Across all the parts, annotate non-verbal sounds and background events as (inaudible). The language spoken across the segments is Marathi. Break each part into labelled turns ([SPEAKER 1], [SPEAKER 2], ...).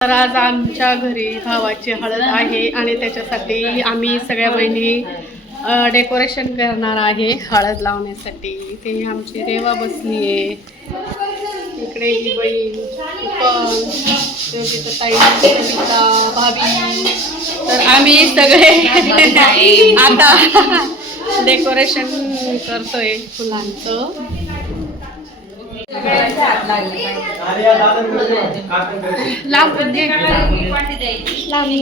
[SPEAKER 1] तर आज आमच्या घरी भावाची हळद आहे आणि त्याच्यासाठी आम्ही सगळ्या बहिणी डेकोरेशन करणार आहे हळद लावण्यासाठी. ते आमची रेवा बसली आहे. इकडे ही बहीण पण ताई भाभी. तर आम्ही सगळे (laughs) आता डेकोरेशन करतोय फुलांचं. लांब लांब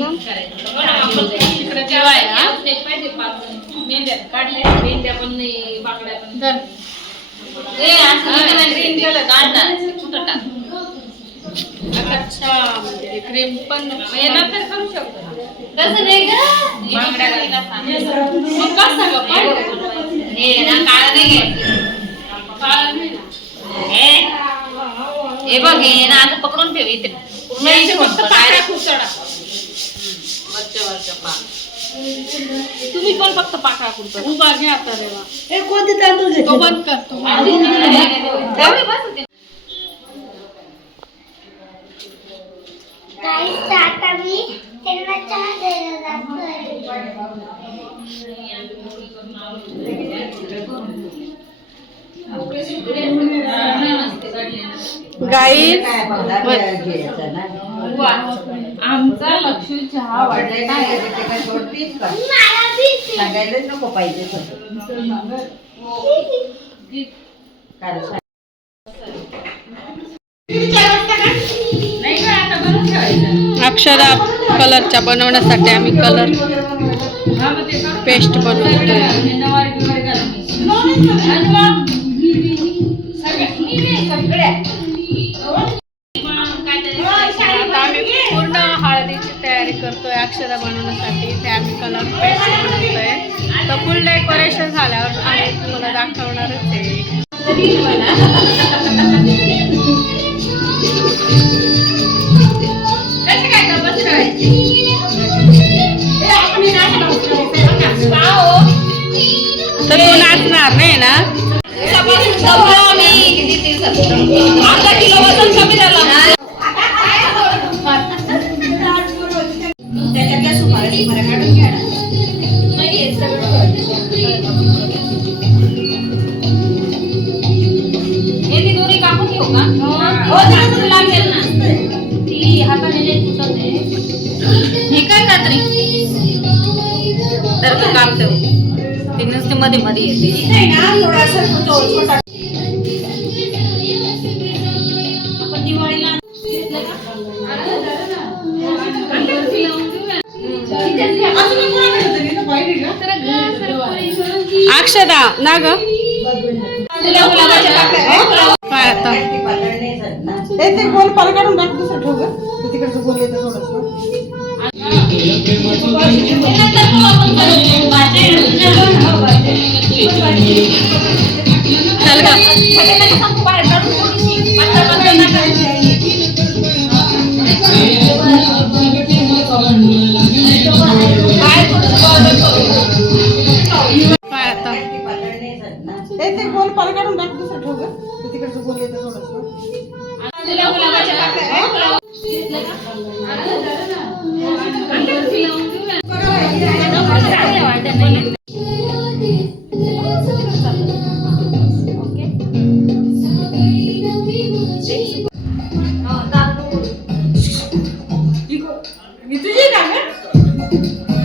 [SPEAKER 1] हा धर. अच्छा म्हणजे क्रीम पण
[SPEAKER 2] तसं नाही ग
[SPEAKER 1] मग कसं ग पाहिजे
[SPEAKER 2] हे ना काळं नाही घ्यायचं
[SPEAKER 1] काळं नाही ना.
[SPEAKER 2] हे हे बघ हे ना आता पकडून ठेव इथे पूर्ण
[SPEAKER 1] फक्त पाकळ्या.
[SPEAKER 2] वरच्या वरच्या पाक.
[SPEAKER 1] तुम्ही पण फक्त पाकळा कुडता उभा घ्या आता रेवा
[SPEAKER 3] हे कोणते तांदूळ
[SPEAKER 1] बंद कर तो
[SPEAKER 2] आधी नाही, नाही, नाही, नाही. जाऊ दे, बस होते.
[SPEAKER 4] गाईस आता मी त्यांना चहा द्यायला जातोय
[SPEAKER 1] गाईस
[SPEAKER 2] आमचा लक्ष्मी चहा वाटत
[SPEAKER 4] दे.
[SPEAKER 3] सांगायलाच नको पाहिजे (laughs)
[SPEAKER 1] अक्षरा कलरच्या बनवण्यासाठी आम्ही कलर पेस्ट
[SPEAKER 2] बनवतो
[SPEAKER 1] आता आम्ही पूर्ण हळदीची तयारी करतोय अक्षरा बनवण्यासाठी. ते आम्ही कलर पेस्ट बनवतोय. तर फुल डेकोरेशन झाल्यावर आम्ही तुम्हाला दाखवणारच आहे. तर तू नाचणार नाही ना?
[SPEAKER 2] अर्धा किलो वजन कमी झालं.
[SPEAKER 3] त्याच्यातल्या
[SPEAKER 2] ती नुसती मध्ये मध्ये येते.
[SPEAKER 3] नाही ना
[SPEAKER 1] ग. काय आता?
[SPEAKER 3] ती गोल पाल काढून तिकडचं गोल येतं थोडंसं. हो, ही तुझी आहे का गं?